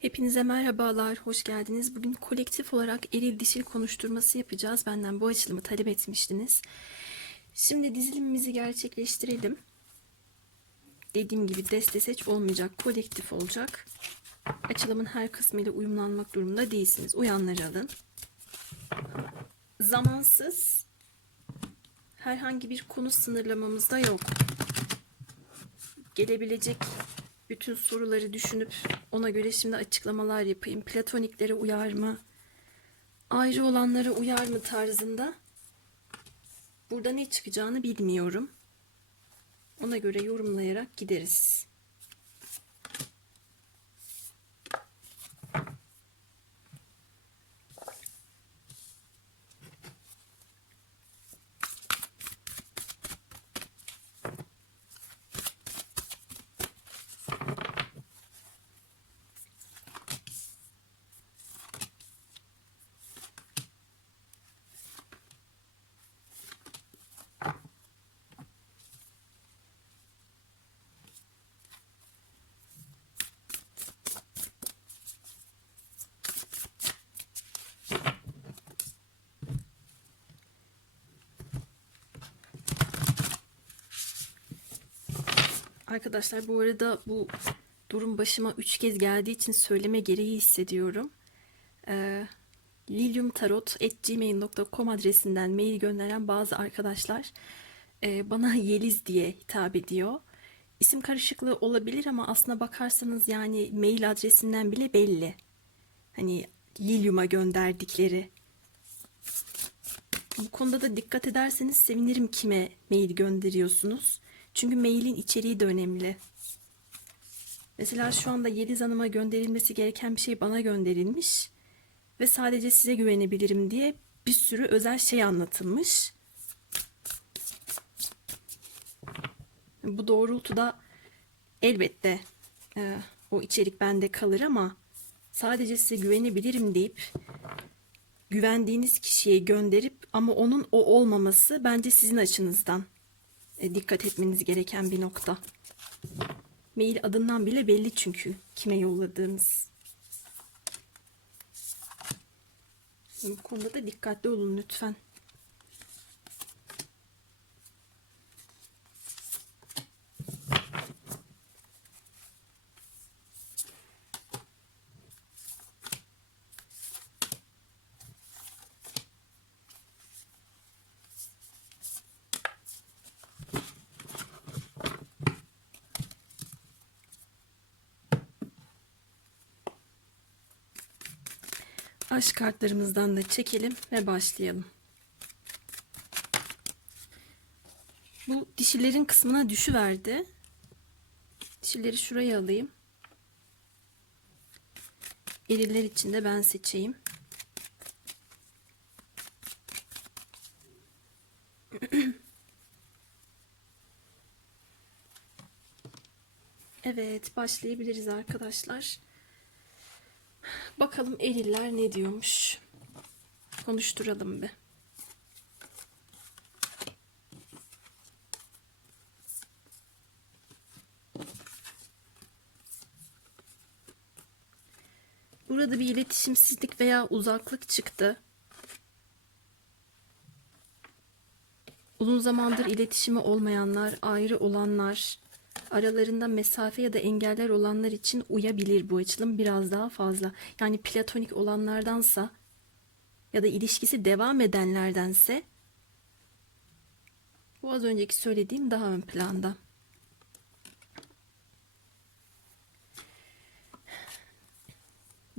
Hepinize merhabalar, hoş geldiniz. Bugün kolektif olarak eril dişil konuşturması yapacağız. Benden bu açılımı talep etmiştiniz. Şimdi dizilimimizi gerçekleştirelim. Dediğim gibi deste seç olmayacak, kolektif olacak. Açılımın her kısmıyla uyumlanmak durumunda değilsiniz. Uyanları alın. Zamansız herhangi bir konu sınırlamamız da yok. Gelebilecek bütün soruları düşünüp ona göre şimdi açıklamalar yapayım. Platoniklere uyar mı? Ayrı olanlara uyar mı tarzında. Burada ne çıkacağını bilmiyorum. Ona göre yorumlayarak gideriz. Arkadaşlar bu arada bu durum başıma üç kez geldiği için söyleme gereği hissediyorum. Ee, lilyumtarot.gmail.com adresinden mail gönderen bazı arkadaşlar e, bana Yeliz diye hitap ediyor. İsim karışıklığı olabilir ama aslına bakarsanız yani mail adresinden bile belli. Hani Lilyum'a gönderdikleri. Bu konuda da dikkat ederseniz sevinirim kime mail gönderiyorsunuz. Çünkü mailin içeriği de önemli. Mesela şu anda Yeliz Hanım'a gönderilmesi gereken bir şey bana gönderilmiş ve sadece size güvenebilirim diye bir sürü özel şey anlatılmış. Bu doğrultuda elbette e, o içerik bende kalır ama sadece size güvenebilirim deyip güvendiğiniz kişiye gönderip ama onun o olmaması bence sizin açınızdan dikkat etmeniz gereken bir nokta. Mail adından bile belli çünkü kime yolladığınız. Bu konuda da dikkatli olun lütfen. Aşk kartlarımızdan da çekelim ve başlayalım. Bu dişilerin kısmına düşüverdi. Dişileri şuraya alayım. Eriller için de ben seçeyim. Evet, başlayabiliriz arkadaşlar. Bakalım eriller ne diyormuş. Konuşturalım bir. Burada bir iletişimsizlik veya uzaklık çıktı. Uzun zamandır iletişimi olmayanlar, ayrı olanlar, aralarında mesafe ya da engeller olanlar için uyabilir bu açılım biraz daha fazla. Yani platonik olanlardansa ya da ilişkisi devam edenlerdense bu az önceki söylediğim daha ön planda.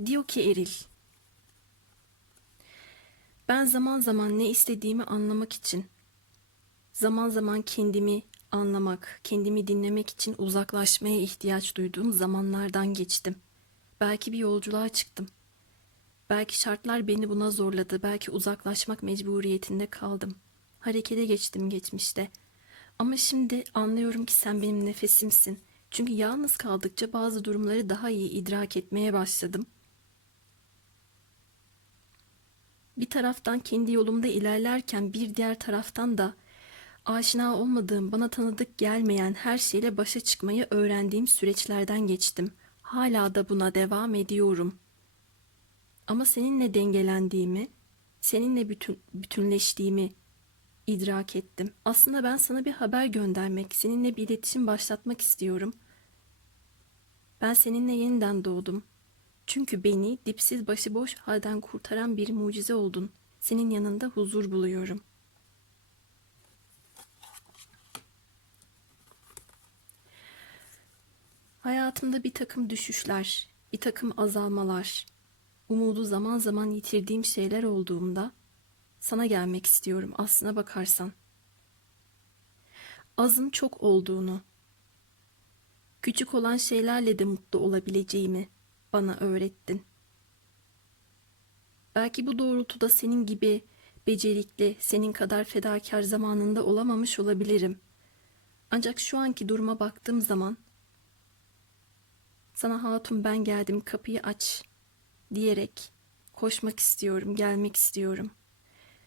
Diyor ki Eril. Ben zaman zaman ne istediğimi anlamak için zaman zaman kendimi anlamak, kendimi dinlemek için uzaklaşmaya ihtiyaç duyduğum zamanlardan geçtim. Belki bir yolculuğa çıktım. Belki şartlar beni buna zorladı, belki uzaklaşmak mecburiyetinde kaldım. Harekete geçtim geçmişte. Ama şimdi anlıyorum ki sen benim nefesimsin. Çünkü yalnız kaldıkça bazı durumları daha iyi idrak etmeye başladım. Bir taraftan kendi yolumda ilerlerken bir diğer taraftan da aşina olmadığım, bana tanıdık gelmeyen her şeyle başa çıkmayı öğrendiğim süreçlerden geçtim. hala da buna devam ediyorum. Ama seninle dengelendiğimi, seninle bütün, bütünleştiğimi idrak ettim. Aslında ben sana bir haber göndermek, seninle bir iletişim başlatmak istiyorum. Ben seninle yeniden doğdum. Çünkü beni dipsiz başıboş halden kurtaran bir mucize oldun. Senin yanında huzur buluyorum. Hayatımda bir takım düşüşler, bir takım azalmalar, umudu zaman zaman yitirdiğim şeyler olduğunda sana gelmek istiyorum aslına bakarsan. Azın çok olduğunu, küçük olan şeylerle de mutlu olabileceğimi bana öğrettin. Belki bu doğrultuda senin gibi becerikli, senin kadar fedakar zamanında olamamış olabilirim. Ancak şu anki duruma baktığım zaman sana hatun ben geldim kapıyı aç diyerek koşmak istiyorum, gelmek istiyorum.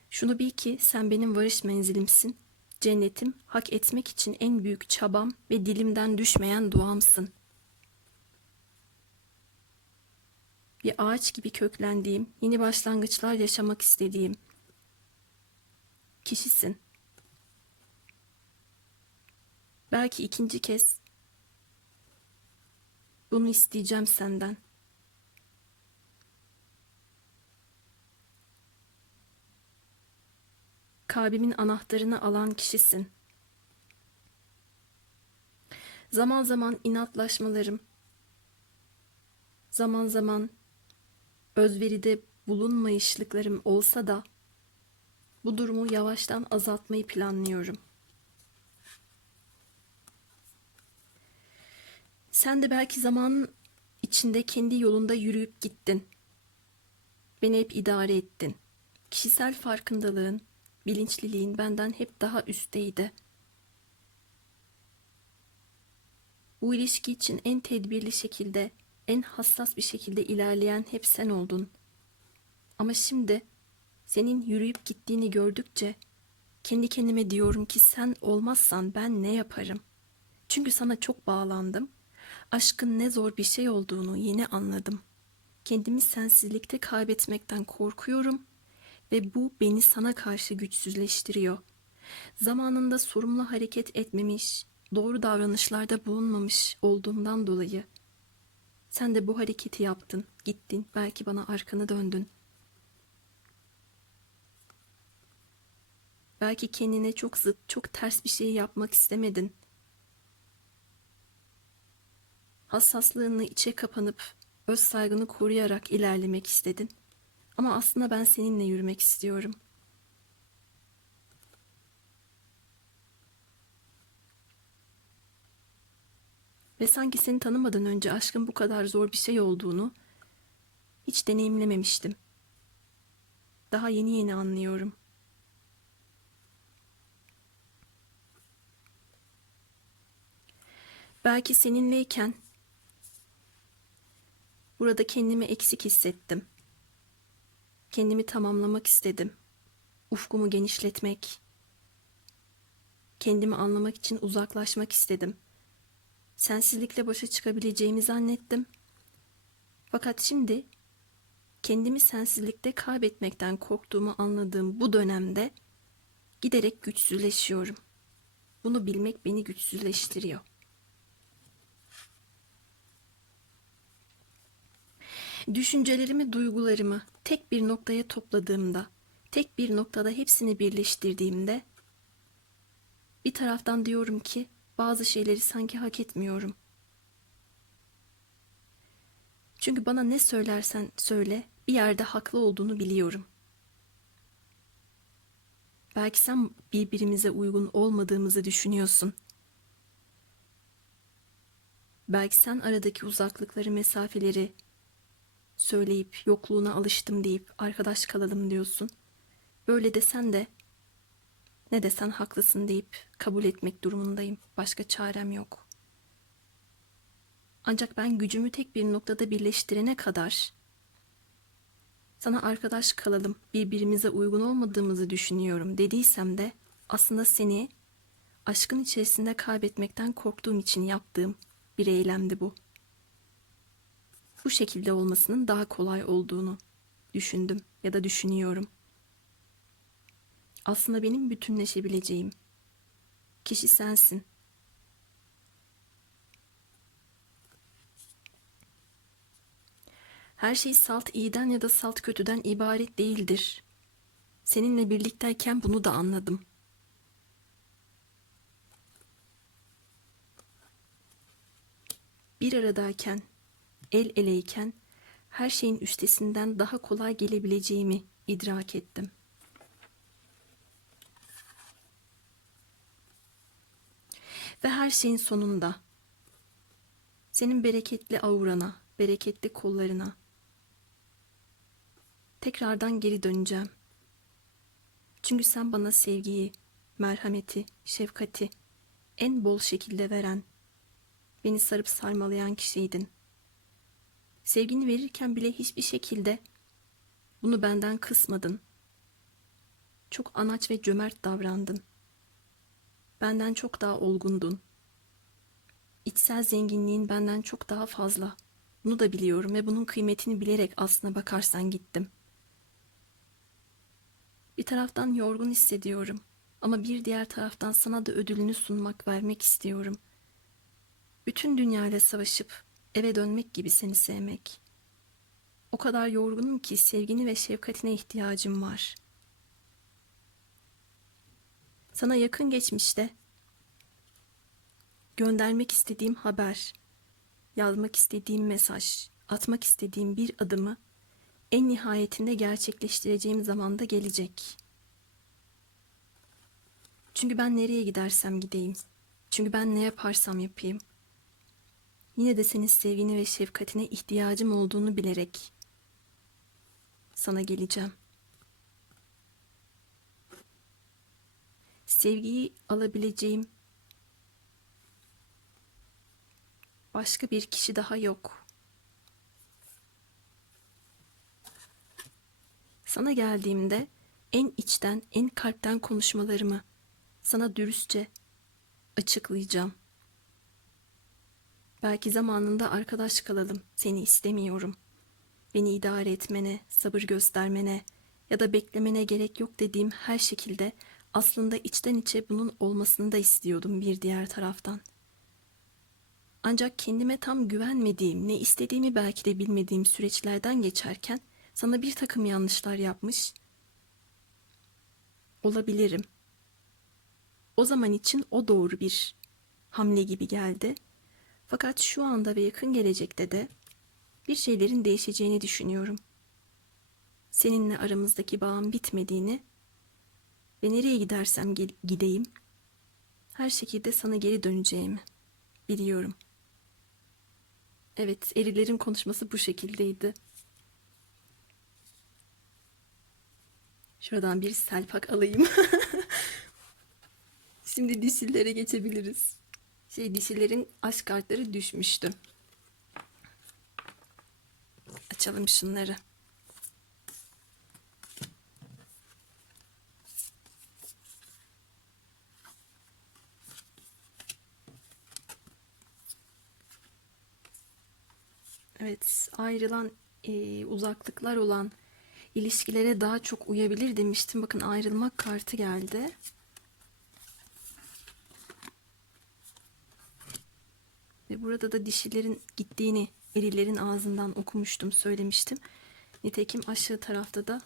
Şunu bil ki sen benim varış menzilimsin. Cennetim hak etmek için en büyük çabam ve dilimden düşmeyen duamsın. Bir ağaç gibi köklendiğim, yeni başlangıçlar yaşamak istediğim kişisin. Belki ikinci kez bunu isteyeceğim senden. Kalbimin anahtarını alan kişisin. Zaman zaman inatlaşmalarım, zaman zaman özveride bulunmayışlıklarım olsa da bu durumu yavaştan azaltmayı planlıyorum. Sen de belki zamanın içinde kendi yolunda yürüyüp gittin. Beni hep idare ettin. Kişisel farkındalığın, bilinçliliğin benden hep daha üstteydi. Bu ilişki için en tedbirli şekilde, en hassas bir şekilde ilerleyen hep sen oldun. Ama şimdi senin yürüyüp gittiğini gördükçe kendi kendime diyorum ki sen olmazsan ben ne yaparım? Çünkü sana çok bağlandım. Aşkın ne zor bir şey olduğunu yeni anladım. Kendimi sensizlikte kaybetmekten korkuyorum ve bu beni sana karşı güçsüzleştiriyor. Zamanında sorumlu hareket etmemiş, doğru davranışlarda bulunmamış olduğumdan dolayı sen de bu hareketi yaptın, gittin, belki bana arkanı döndün. Belki kendine çok zıt, çok ters bir şey yapmak istemedin. Hassaslığını içe kapanıp öz saygını koruyarak ilerlemek istedin. Ama aslında ben seninle yürümek istiyorum. Ve sanki seni tanımadan önce aşkın bu kadar zor bir şey olduğunu hiç deneyimlememiştim. Daha yeni yeni anlıyorum. Belki seninleyken burada kendimi eksik hissettim. Kendimi tamamlamak istedim. Ufkumu genişletmek, kendimi anlamak için uzaklaşmak istedim. Sensizlikle başa çıkabileceğimi zannettim. Fakat şimdi kendimi sensizlikte kaybetmekten korktuğumu anladığım bu dönemde giderek güçsüzleşiyorum. Bunu bilmek beni güçsüzleştiriyor. Düşüncelerimi, duygularımı tek bir noktaya topladığımda, tek bir noktada hepsini birleştirdiğimde bir taraftan diyorum ki bazı şeyleri sanki hak etmiyorum. Çünkü bana ne söylersen söyle bir yerde haklı olduğunu biliyorum. Belki sen birbirimize uygun olmadığımızı düşünüyorsun. Belki sen aradaki uzaklıkları, mesafeleri söyleyip yokluğuna alıştım deyip arkadaş kalalım diyorsun. Böyle desen de ne desen haklısın deyip kabul etmek durumundayım. Başka çarem yok. Ancak ben gücümü tek bir noktada birleştirene kadar sana arkadaş kalalım, birbirimize uygun olmadığımızı düşünüyorum dediysem de aslında seni aşkın içerisinde kaybetmekten korktuğum için yaptığım bir eylemdi bu. Bu şekilde olmasının daha kolay olduğunu düşündüm ya da düşünüyorum. Aslında benim bütünleşebileceğim kişi sensin. Her şey salt iyiden ya da salt kötüden ibaret değildir. Seninle birlikteyken bunu da anladım. Bir aradayken, el eleyken her şeyin üstesinden daha kolay gelebileceğimi idrak ettim. Ve her şeyin sonunda senin bereketli aurana, bereketli kollarına tekrardan geri döneceğim. Çünkü sen bana sevgiyi, merhameti, şefkati en bol şekilde veren, beni sarıp sarmalayan kişiydin. Sevgini verirken bile hiçbir şekilde bunu benden kısmadın. Çok anaç ve cömert davrandın. Benden çok daha olgundun. İçsel zenginliğin benden çok daha fazla. Bunu da biliyorum ve bunun kıymetini bilerek aslına bakarsan gittim. Bir taraftan yorgun hissediyorum ama bir diğer taraftan sana da ödülünü sunmak, vermek istiyorum. Bütün dünyayla savaşıp eve dönmek gibi seni sevmek. O kadar yorgunum ki sevgini ve şefkatine ihtiyacım var. Sana yakın geçmişte göndermek istediğim haber, yazmak istediğim mesaj, atmak istediğim bir adımı en nihayetinde gerçekleştireceğim zamanda gelecek. Çünkü ben nereye gidersem gideyim. Çünkü ben ne yaparsam yapayım. Yine de senin sevgine ve şefkatine ihtiyacım olduğunu bilerek sana geleceğim. Sevgiyi alabileceğim başka bir kişi daha yok. Sana geldiğimde en içten, en kalpten konuşmalarımı sana dürüstçe açıklayacağım. Belki zamanında arkadaş kalalım, seni istemiyorum. Beni idare etmene, sabır göstermene ya da beklemene gerek yok dediğim her şekilde aslında içten içe bunun olmasını da istiyordum bir diğer taraftan. Ancak kendime tam güvenmediğim, ne istediğimi belki de bilmediğim süreçlerden geçerken sana bir takım yanlışlar yapmış olabilirim. O zaman için o doğru bir hamle gibi geldi. Fakat şu anda ve yakın gelecekte de bir şeylerin değişeceğini düşünüyorum. Seninle aramızdaki bağın bitmediğini ve nereye gidersem gideyim her şekilde sana geri döneceğimi biliyorum. Evet, erilerin konuşması bu şekildeydi. Şuradan bir selpak alayım. Şimdi dişillere geçebiliriz. Şey dişilerin aşk kartları düşmüştü. Açalım şunları. Evet, ayrılan e, uzaklıklar olan ilişkilere daha çok uyabilir demiştim. Bakın ayrılmak kartı geldi. Ve burada da dişilerin gittiğini erilerin ağzından okumuştum, söylemiştim. Nitekim aşağı tarafta da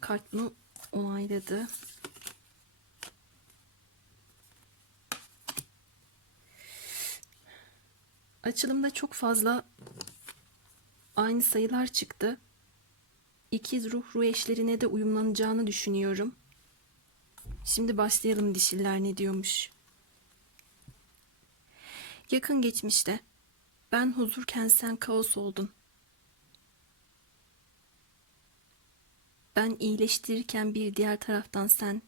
kart bunu onayladı. Açılımda çok fazla aynı sayılar çıktı. İkiz ruh ruh eşlerine de uyumlanacağını düşünüyorum. Şimdi başlayalım dişiller ne diyormuş. Yakın geçmişte ben huzurken sen kaos oldun. Ben iyileştirirken bir diğer taraftan sen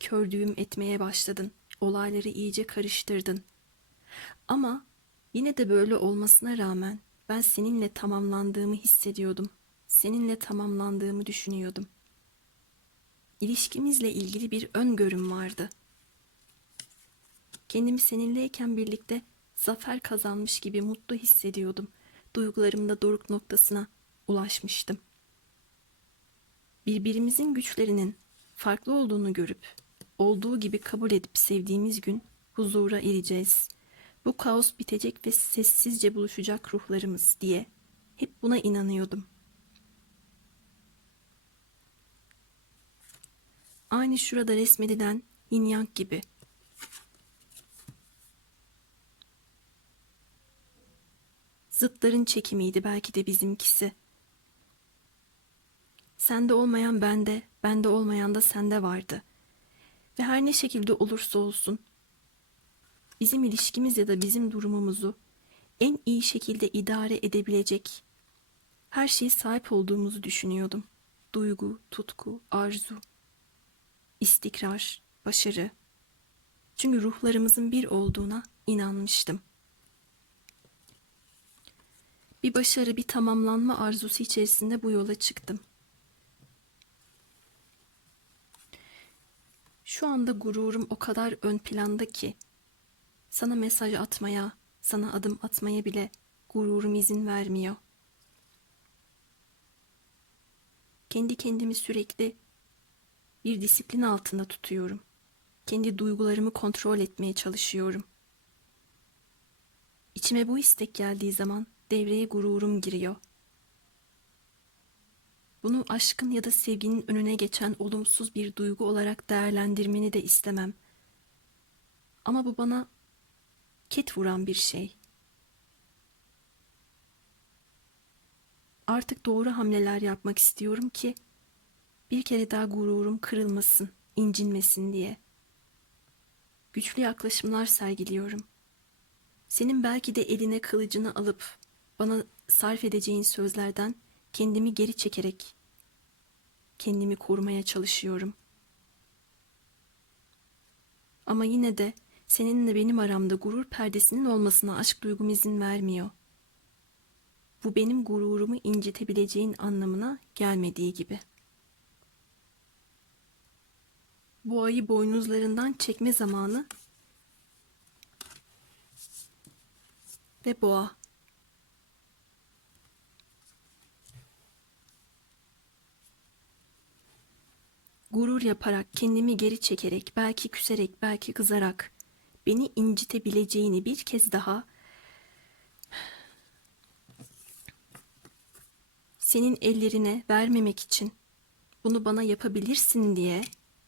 kördüğüm etmeye başladın. Olayları iyice karıştırdın. Ama yine de böyle olmasına rağmen ben seninle tamamlandığımı hissediyordum. Seninle tamamlandığımı düşünüyordum. İlişkimizle ilgili bir öngörüm vardı. Kendimi seninleyken birlikte zafer kazanmış gibi mutlu hissediyordum. duygularımda doruk noktasına ulaşmıştım. Birbirimizin güçlerinin farklı olduğunu görüp olduğu gibi kabul edip sevdiğimiz gün huzura ereceğiz. Bu kaos bitecek ve sessizce buluşacak ruhlarımız diye hep buna inanıyordum. Aynı şurada resmedilen yin yang gibi. Zıtların çekimiydi belki de bizimkisi. Sende olmayan bende, bende olmayan da sende vardı. Ve her ne şekilde olursa olsun, bizim ilişkimiz ya da bizim durumumuzu en iyi şekilde idare edebilecek her şeye sahip olduğumuzu düşünüyordum. Duygu, tutku, arzu, istikrar, başarı. Çünkü ruhlarımızın bir olduğuna inanmıştım. Bir başarı, bir tamamlanma arzusu içerisinde bu yola çıktım. Şu anda gururum o kadar ön planda ki sana mesaj atmaya, sana adım atmaya bile gururum izin vermiyor. Kendi kendimi sürekli bir disiplin altında tutuyorum. Kendi duygularımı kontrol etmeye çalışıyorum. İçime bu istek geldiği zaman devreye gururum giriyor. Bunu aşkın ya da sevginin önüne geçen olumsuz bir duygu olarak değerlendirmeni de istemem. Ama bu bana ket vuran bir şey. Artık doğru hamleler yapmak istiyorum ki bir kere daha gururum kırılmasın, incinmesin diye. Güçlü yaklaşımlar sergiliyorum. Senin belki de eline kılıcını alıp bana sarf edeceğin sözlerden kendimi geri çekerek kendimi korumaya çalışıyorum. Ama yine de seninle benim aramda gurur perdesinin olmasına aşk duygum izin vermiyor. Bu benim gururumu incitebileceğin anlamına gelmediği gibi. Boğayı boynuzlarından çekme zamanı ve boğa. Gurur yaparak, kendimi geri çekerek, belki küserek, belki kızarak beni incitebileceğini bir kez daha senin ellerine vermemek için bunu bana yapabilirsin diye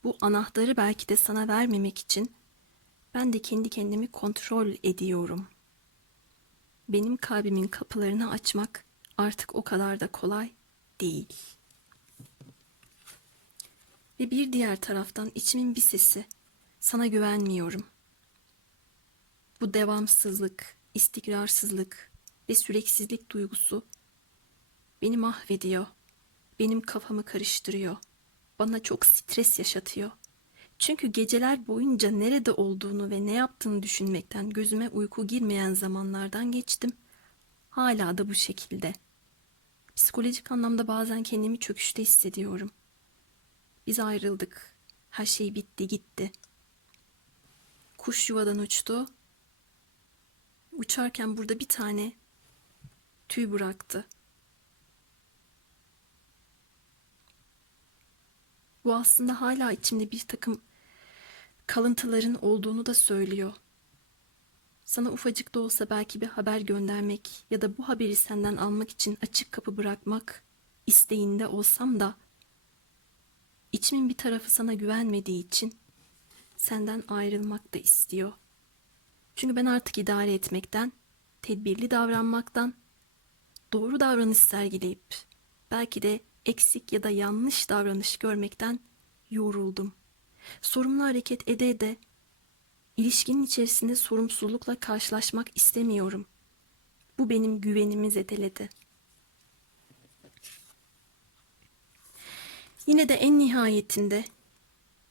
bu anahtarı belki de sana vermemek için ben de kendi kendimi kontrol ediyorum. Benim kalbimin kapılarını açmak artık o kadar da kolay değil. Ve bir diğer taraftan içimin bir sesi sana güvenmiyorum. Bu devamsızlık, istikrarsızlık ve süreksizlik duygusu beni mahvediyor. Benim kafamı karıştırıyor. Bana çok stres yaşatıyor. Çünkü geceler boyunca nerede olduğunu ve ne yaptığını düşünmekten gözüme uyku girmeyen zamanlardan geçtim. Hala da bu şekilde. Psikolojik anlamda bazen kendimi çöküşte hissediyorum. Biz ayrıldık. Her şey bitti gitti. Kuş yuvadan uçtu. Uçarken burada bir tane tüy bıraktı. Bu aslında hala içimde bir takım kalıntıların olduğunu da söylüyor. Sana ufacık da olsa belki bir haber göndermek ya da bu haberi senden almak için açık kapı bırakmak isteğinde olsam da içimin bir tarafı sana güvenmediği için senden ayrılmak da istiyor. Çünkü ben artık idare etmekten, tedbirli davranmaktan, doğru davranış sergileyip belki de eksik ya da yanlış davranış görmekten yoruldum. Sorumlu hareket ede ede ilişkinin içerisinde sorumsuzlukla karşılaşmak istemiyorum. Bu benim güvenimi zedeledi. Yine de en nihayetinde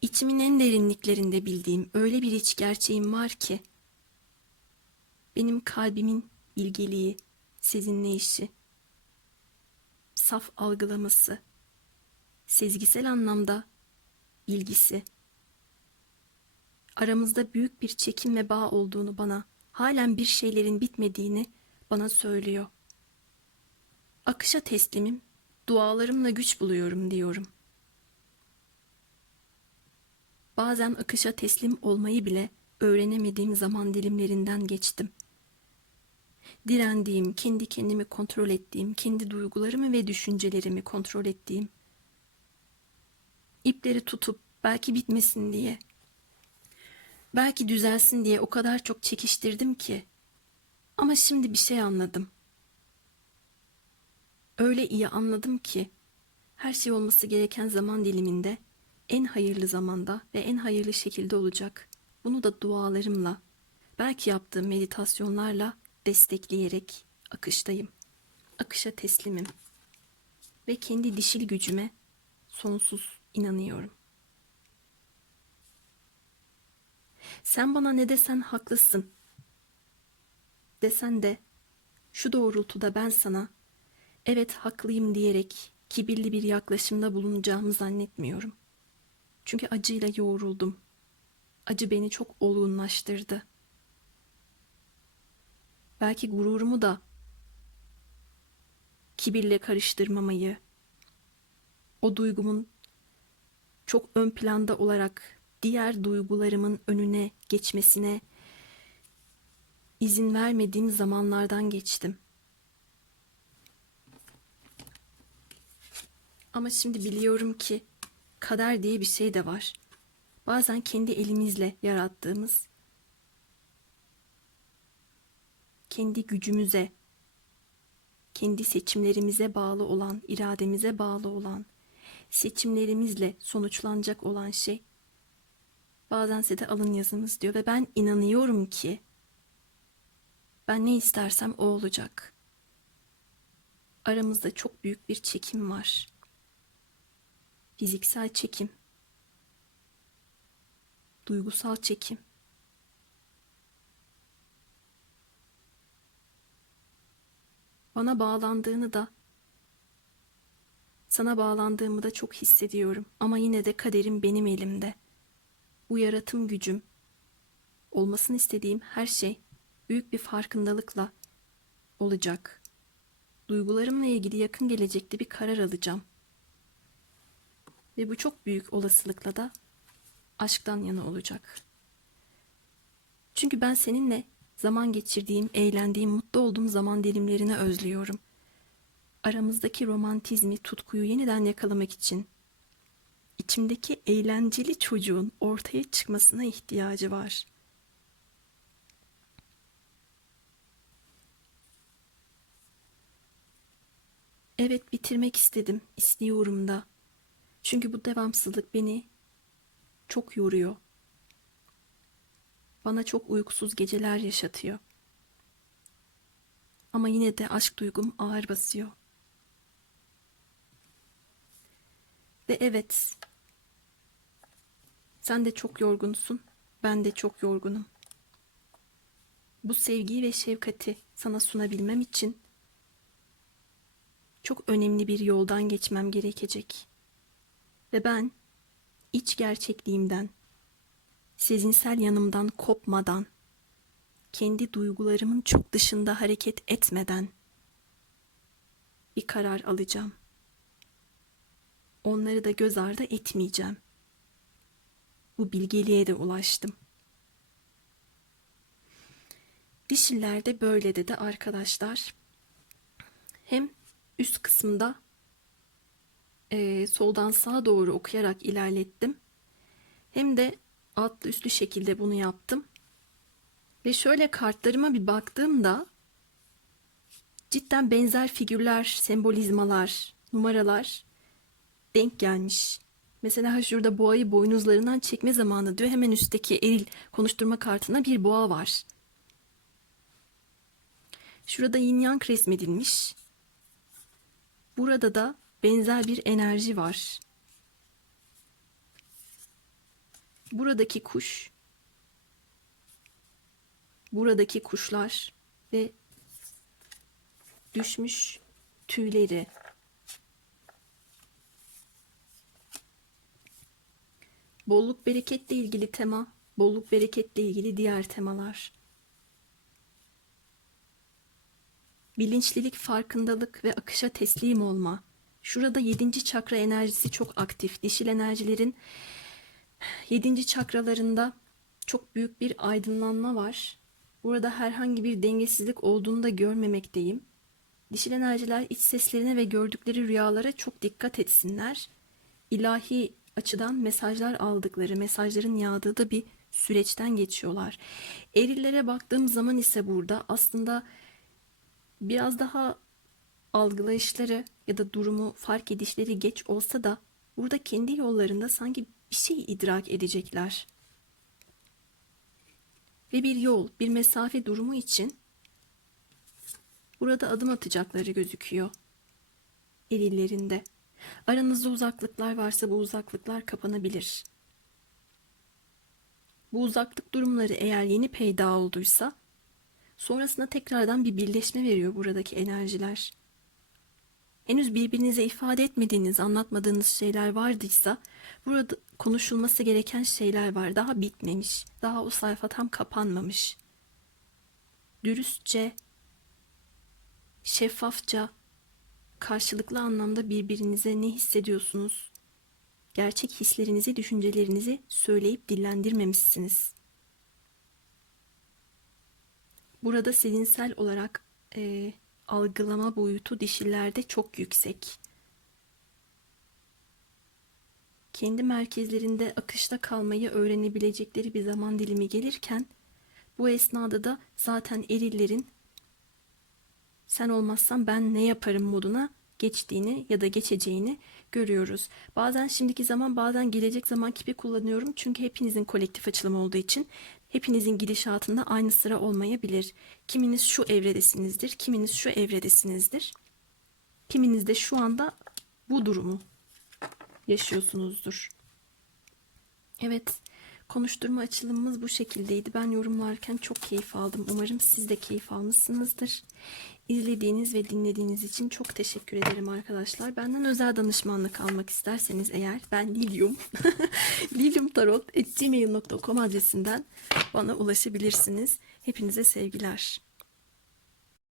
içimin en derinliklerinde bildiğim öyle bir iç gerçeğim var ki benim kalbimin bilgeliği, sezinleyişi, saf algılaması, sezgisel anlamda ilgisi, aramızda büyük bir çekim ve bağ olduğunu bana, halen bir şeylerin bitmediğini bana söylüyor. Akışa teslimim, dualarımla güç buluyorum diyorum. Bazen akışa teslim olmayı bile öğrenemediğim zaman dilimlerinden geçtim. Direndiğim, kendi kendimi kontrol ettiğim, kendi duygularımı ve düşüncelerimi kontrol ettiğim, ipleri tutup belki bitmesin diye, belki düzelsin diye o kadar çok çekiştirdim ki. Ama şimdi bir şey anladım. Öyle iyi anladım ki her şey olması gereken zaman diliminde en hayırlı zamanda ve en hayırlı şekilde olacak. Bunu da dualarımla, belki yaptığım meditasyonlarla destekleyerek akıştayım. Akışa teslimim. Ve kendi dişil gücüme sonsuz inanıyorum. Sen bana ne desen haklısın. Desen de şu doğrultuda ben sana evet haklıyım diyerek kibirli bir yaklaşımda bulunacağımı zannetmiyorum. Çünkü acıyla yoğruldum. Acı beni çok olgunlaştırdı. Belki gururumu da kibirle karıştırmamayı, o duygumun çok ön planda olarak diğer duygularımın önüne geçmesine izin vermediğim zamanlardan geçtim. Ama şimdi biliyorum ki kader diye bir şey de var. Bazen kendi elimizle yarattığımız, kendi gücümüze, kendi seçimlerimize bağlı olan, irademize bağlı olan, seçimlerimizle sonuçlanacak olan şey bazen size de alın yazınız diyor ve ben inanıyorum ki ben ne istersem o olacak. Aramızda çok büyük bir çekim var. Fiziksel çekim. Duygusal çekim. Bana bağlandığını da sana bağlandığımı da çok hissediyorum ama yine de kaderim benim elimde. Bu yaratım gücüm, olmasını istediğim her şey büyük bir farkındalıkla olacak. Duygularımla ilgili yakın gelecekte bir karar alacağım. Ve bu çok büyük olasılıkla da aşktan yana olacak. Çünkü ben seninle zaman geçirdiğim, eğlendiğim, mutlu olduğum zaman dilimlerini özlüyorum. Aramızdaki romantizmi, tutkuyu yeniden yakalamak için içimdeki eğlenceli çocuğun ortaya çıkmasına ihtiyacı var. Evet bitirmek istedim, istiyorum da. Çünkü bu devamsızlık beni çok yoruyor. Bana çok uykusuz geceler yaşatıyor. Ama yine de aşk duygum ağır basıyor. Ve evet, sen de çok yorgunsun, ben de çok yorgunum. Bu sevgiyi ve şefkati sana sunabilmem için çok önemli bir yoldan geçmem gerekecek. Ve ben iç gerçekliğimden, sezinsel yanımdan kopmadan, kendi duygularımın çok dışında hareket etmeden bir karar alacağım. Onları da göz ardı etmeyeceğim. Bu bilgeliğe de ulaştım. Dişillerde böyle dedi arkadaşlar. Hem üst kısımda e, soldan sağa doğru okuyarak ilerlettim. Hem de altlı üstlü şekilde bunu yaptım. Ve şöyle kartlarıma bir baktığımda cidden benzer figürler, sembolizmalar, numaralar denk gelmiş. Mesela şurada boğayı boynuzlarından çekme zamanı diyor. Hemen üstteki eril konuşturma kartına bir boğa var. Şurada yin yang resmedilmiş. Burada da benzer bir enerji var. Buradaki kuş, buradaki kuşlar ve düşmüş tüyleri. Bolluk bereketle ilgili tema, bolluk bereketle ilgili diğer temalar. bilinçlilik, farkındalık ve akışa teslim olma. Şurada yedinci çakra enerjisi çok aktif. Dişil enerjilerin yedinci çakralarında çok büyük bir aydınlanma var. Burada herhangi bir dengesizlik olduğunu da görmemekteyim. Dişil enerjiler iç seslerine ve gördükleri rüyalara çok dikkat etsinler. İlahi açıdan mesajlar aldıkları, mesajların yağdığı da bir süreçten geçiyorlar. Erillere baktığım zaman ise burada aslında biraz daha algılayışları ya da durumu fark edişleri geç olsa da burada kendi yollarında sanki bir şey idrak edecekler. Ve bir yol, bir mesafe durumu için burada adım atacakları gözüküyor. Erillerinde. Aranızda uzaklıklar varsa bu uzaklıklar kapanabilir. Bu uzaklık durumları eğer yeni peyda olduysa sonrasında tekrardan bir birleşme veriyor buradaki enerjiler. Henüz birbirinize ifade etmediğiniz, anlatmadığınız şeyler vardıysa burada konuşulması gereken şeyler var. Daha bitmemiş. Daha o sayfa tam kapanmamış. Dürüstçe, şeffafça, karşılıklı anlamda birbirinize ne hissediyorsunuz? Gerçek hislerinizi, düşüncelerinizi söyleyip dillendirmemişsiniz. Burada zihinsel olarak e, algılama boyutu dişillerde çok yüksek. Kendi merkezlerinde akışta kalmayı öğrenebilecekleri bir zaman dilimi gelirken bu esnada da zaten erillerin sen olmazsan ben ne yaparım moduna geçtiğini ya da geçeceğini görüyoruz. Bazen şimdiki zaman bazen gelecek zaman kipi kullanıyorum. Çünkü hepinizin kolektif açılımı olduğu için hepinizin gidişatında aynı sıra olmayabilir. Kiminiz şu evredesinizdir, kiminiz şu evredesinizdir. Kiminiz de şu anda bu durumu yaşıyorsunuzdur. Evet, konuşturma açılımımız bu şekildeydi. Ben yorumlarken çok keyif aldım. Umarım siz de keyif almışsınızdır. İzlediğiniz ve dinlediğiniz için çok teşekkür ederim arkadaşlar. Benden özel danışmanlık almak isterseniz eğer ben Lilyum, lilyumtarot.gmail.com adresinden bana ulaşabilirsiniz. Hepinize sevgiler.